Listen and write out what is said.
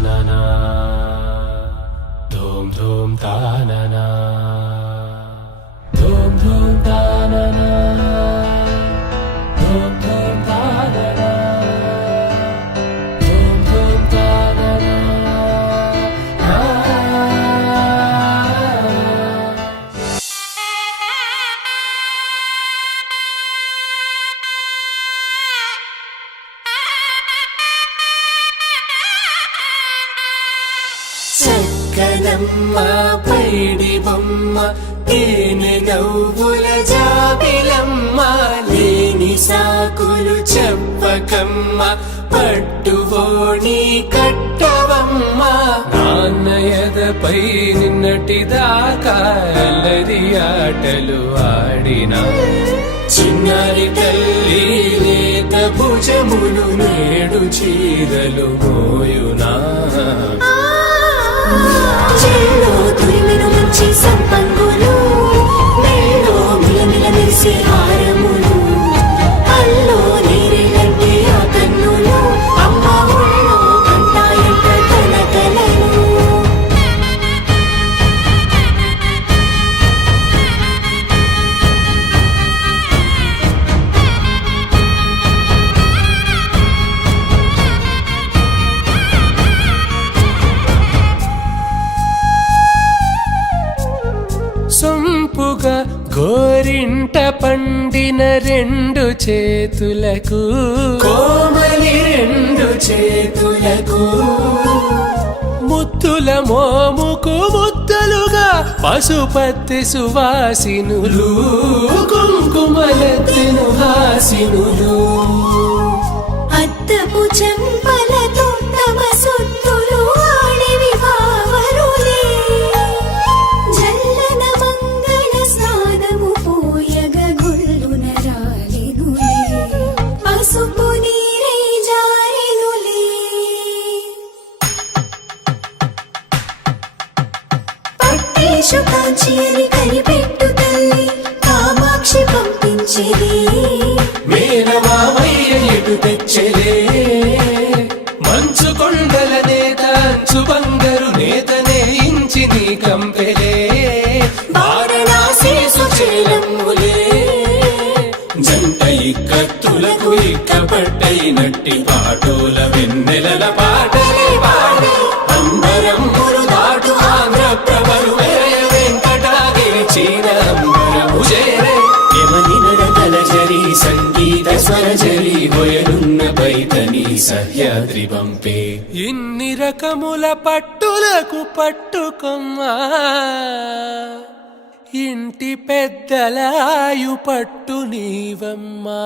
తాననా ధూమ్ ధూమ్ తాననా ధూమ్ ధూమ్ తాననా ధూమ్ ధూమ్ తాననా ధూమ్ ధూమ్ తాననా. చక్కనమ్మ పైడి బొమ్మ తేనె నవ్వుల జాబిలమ్మ లేని సాకులు చెప్పకమ్మ పట్టువోణి కట్టవమ్మ నాన్నయదపై నిన్నటిదాకా అల్లరి ఆటలు ఆడినా చిన్నారి తల్లి లేత భుజములు నేడు చీరలు మోయునా చెల్లో తురిమిన మంచి సంపంగులు మెల్లో మిలమిల మెరిసే హారములు అల్లో నీరేలంటే ఆ కన్నులు అమ్మ ఒళ్ళో కంటాయంట తన కలలు. సొంపుగా గోరింట పండిన రెండు చేతులకు కోమలి రెండు చేతులకు ముద్దుల మోముకు ముద్దలుగా పశుపతి సువాసినులు కుంకుమలెత్తిను హాసినులు అద్దపు చెంపలతో తమ సొత్తులు ఆడివి భావరులే జల్లన మంగళ స్నానము పోయగ గొల్లున రాలినులే పసుపు నీరై జారినులే. పట్టేశు కాంచి అని కనిపెట్టు తల్లి కామాక్షి పంపించేది మేనమామయ్య ఎటు తెచ్చలే మంచు కొండల నేత అంచు బంగారు నేతనే ఇంచి నీ కంపెలే వారణాసి సుచేలమ్ములే జంట ఇక్కత్తులకు ఇక్కపట్టైనట్టి పాటోల వెన్నెలల పాటలే పాడే అంబరమ్ములు దాటు ఆంధ్ర ప్రభలు వెంకటాగిరి చీన అంబరము చేరే యమని నడకల జరి సంగీత స్వరజరి హొయలున్న పైతని సహ్యాద్రి పంపే ఇన్ని రకముల పట్టులకు పట్టుకొమ్మా ఇంటి పెద్దలాయు పట్టు నీవమ్మా.